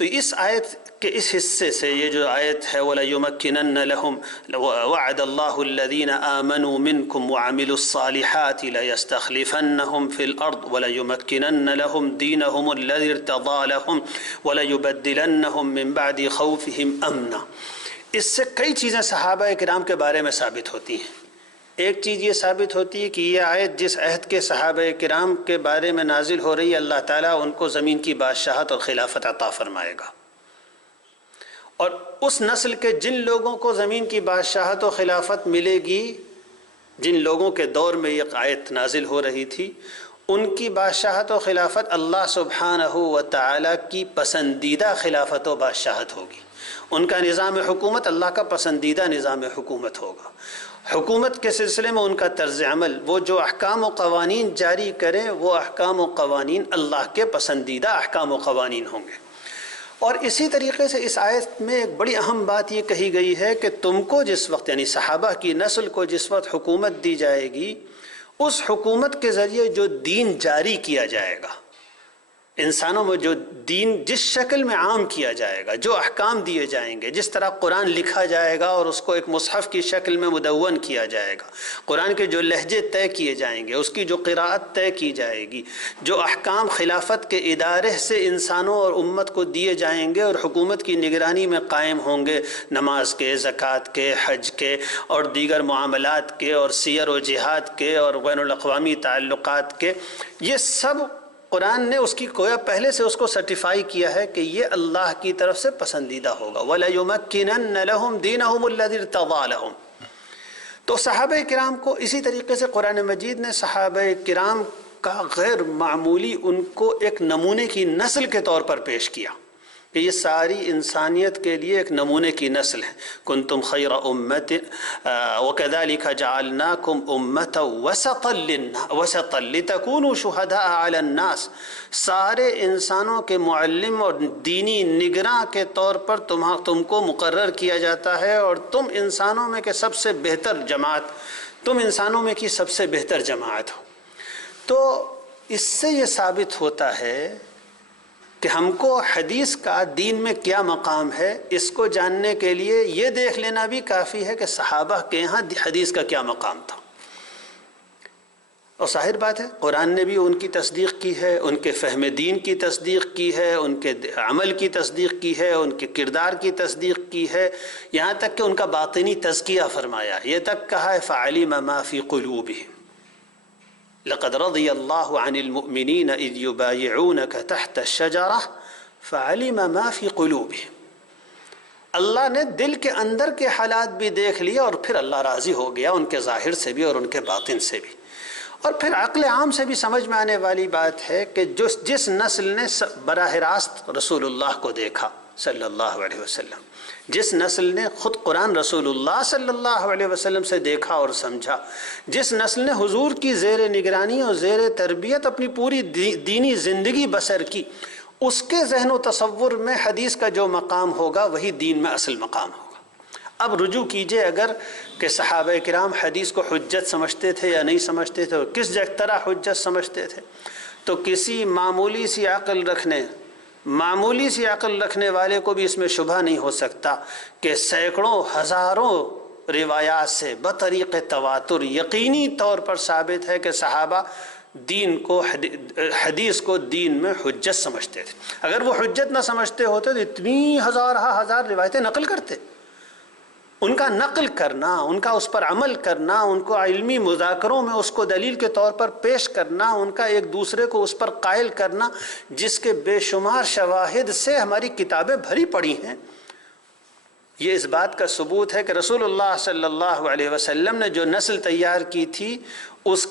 تو اس آیت کے اس حصے سے یہ جو آیت ہے وَلَيُمَكِّنَنَّ لَهُمْ وَعَدَ اللَّهُ الَّذِينَ آمَنُوا مِنْكُمْ وَعَمِلُوا الصَّالِحَاتِ لَيَسْتَخْلِفَنَّهُمْ فِي الْأَرْضِ وَلَيُمَكِّنَنَّ لَهُمْ دِينَهُمُ الَّذِي ارْتَضَىٰ لَهُمْ وَلَيُبَدِّلَنَّهُمْ مِنْ بَعْدِ خَوْفِهِمْ أَمْنًا۔ اس سے کئی چیزیں صحابہ کرام کے بارے میں ثابت ہوتی ہیں۔ ایک چیز یہ ثابت ہوتی ہے کہ یہ آیت جس عہد کے صحابہ کرام کے بارے میں نازل ہو رہی ہے، اللہ تعالیٰ ان کو زمین کی بادشاہت اور خلافت عطا فرمائے گا، اور اس نسل کے جن لوگوں کو زمین کی بادشاہت و خلافت ملے گی، جن لوگوں کے دور میں یہ آیت نازل ہو رہی تھی، ان کی بادشاہت و خلافت اللہ سبحانہ و تعالیٰ کی پسندیدہ خلافت و بادشاہت ہوگی۔ ان کا نظام حکومت اللہ کا پسندیدہ نظام حکومت ہوگا۔ حکومت کے سلسلے میں ان کا طرز عمل، وہ جو احکام و قوانین جاری کریں، وہ احکام و قوانین اللہ کے پسندیدہ احکام و قوانین ہوں گے۔ اور اسی طریقے سے اس آیت میں ایک بڑی اہم بات یہ کہی گئی ہے کہ تم کو جس وقت، یعنی صحابہ کی نسل کو جس وقت حکومت دی جائے گی، اس حکومت کے ذریعے جو دین جاری کیا جائے گا، انسانوں میں جو دین جس شکل میں عام کیا جائے گا، جو احکام دیے جائیں گے، جس طرح قرآن لکھا جائے گا اور اس کو ایک مصحف کی شکل میں مدون کیا جائے گا، قرآن کے جو لہجے طے کیے جائیں گے، اس کی جو قراءت طے کی جائے گی، جو احکام خلافت کے ادارے سے انسانوں اور امت کو دیے جائیں گے اور حکومت کی نگرانی میں قائم ہوں گے، نماز کے، زکوٰۃ کے، حج کے اور دیگر معاملات کے اور سیر و جہاد کے اور بین الاقوامی تعلقات کے، یہ سب قرآن نے اس کی گویا پہلے سے اس کو سرٹیفائی کیا ہے کہ یہ اللہ کی طرف سے پسندیدہ ہوگا۔ وَلَيُمَكِّنَنَّ لَهُمْ دِينَهُمُ الَّذِي ارْتَضَىٰ لَهُمْ۔ تو صحابہ کرام کو اسی طریقے سے قرآن مجید نے صحابہ کرام کا غیر معمولی ان کو ایک نمونے کی نسل کے طور پر پیش کیا کہ یہ ساری انسانیت کے لیے ایک نمونے کی نسل ہے۔ کنتم خیر امت وکذالک جعلناکم امۃ وسطا لتکونوا شہداء علی الناس، سارے انسانوں کے معلم اور دینی نگراں کے طور پر تم کو مقرر کیا جاتا ہے، اور تم انسانوں میں کے سب سے بہتر جماعت، تم انسانوں میں کی سب سے بہتر جماعت ہو۔ تو اس سے یہ ثابت ہوتا ہے کہ ہم کو حدیث کا دین میں کیا مقام ہے، اس کو جاننے کے لیے یہ دیکھ لینا بھی کافی ہے کہ صحابہ کے یہاں حدیث کا کیا مقام تھا۔ اور ظاہر بات ہے قرآن نے بھی ان کی تصدیق کی ہے، ان کے فہم دین کی تصدیق کی ہے، ان کے عمل کی تصدیق کی ہے، ان کے کردار کی تصدیق کی ہے، یہاں تک کہ ان کا باطنی تزکیہ فرمایا، یہ تک کہا ہے فَعَلِمَ مَا فِي قُلُوبِهِمْ لَقَدْ رَضِيَ اللَّهُ عَنِ الْمُؤْمِنِينَ إِذْ يُبَايِعُونَكَ تَحْتَ الشَّجَرَةِ فَعَلِمَ مَا فِي قُلُوبِهِمْ۔ اللہ نے دل کے اندر کے حالات بھی دیکھ لیا، اور پھر اللہ راضی ہو گیا ان کے ظاہر سے بھی اور ان کے باطن سے بھی۔ اور پھر عقل عام سے بھی سمجھ میں آنے والی بات ہے کہ جس نسل نے براہ راست رسول اللہ کو دیکھا صلی اللہ علیہ وسلم، جس نسل نے خود قرآن رسول اللہ صلی اللہ علیہ وسلم سے دیکھا اور سمجھا، جس نسل نے حضور کی زیر نگرانی اور زیر تربیت اپنی پوری دینی زندگی بسر کی، اس کے ذہن و تصور میں حدیث کا جو مقام ہوگا وہی دین میں اصل مقام ہوگا۔ اب رجوع کیجئے اگر کہ صحابہ کرام حدیث کو حجت سمجھتے تھے یا نہیں سمجھتے تھے، اور کس طرح حجت سمجھتے تھے، تو کسی معمولی سی عقل رکھنے والے کو بھی اس میں شبہ نہیں ہو سکتا کہ سینکڑوں ہزاروں روایات سے بطریق تواتر یقینی طور پر ثابت ہے کہ صحابہ حدیث کو دین میں حجت سمجھتے تھے۔ اگر وہ حجت نہ سمجھتے ہوتے تو اتنی ہزار روایتیں نقل کرتے۔ ان کا نقل کرنا، ان کا اس پر عمل کرنا، ان کو علمی مذاکروں میں اس کو دلیل کے طور پر پیش کرنا، ان کا ایک دوسرے کو اس پر قائل کرنا، جس کے بے شمار شواہد سے ہماری کتابیں بھری پڑی ہیں، یہ اس بات کا ثبوت ہے کہ رسول اللہ صلی اللہ علیہ وسلم نے جو نسل تیار کی تھی، اس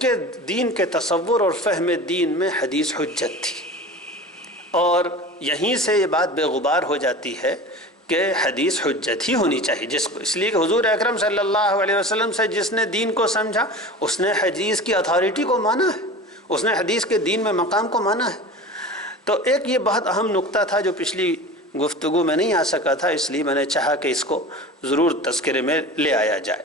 کے دین کے تصور اور فہم دین میں حدیث حجت تھی۔ اور یہیں سے یہ بات بے غبار ہو جاتی ہے کہ حدیث حجت ہی ہونی چاہیے اس لیے کہ حضور اکرم صلی اللہ علیہ وسلم سے جس نے دین کو سمجھا، اس نے حدیث کی اتھارٹی کو مانا ہے، اس نے حدیث کے دین میں مقام کو مانا ہے۔ تو ایک یہ بہت اہم نقطہ تھا جو پچھلی گفتگو میں نہیں آ سکا تھا، اس لیے میں نے چاہا کہ اس کو ضرور تذکرے میں لے آیا جائے۔